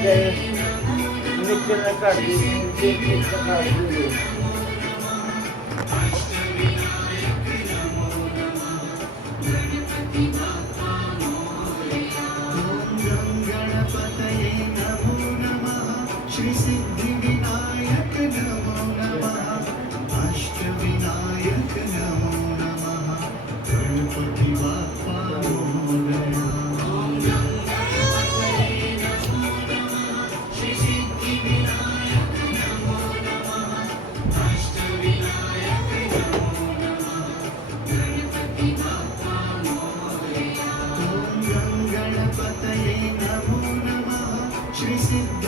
नित्य काढली काढली गणपतये नमो नमः श्री सिद्धिविनायक नमो नमः अष्टविनायक नमो नमः गणपति बाप्पा मोरया गणपतये नमो नमः श्री सिद्धि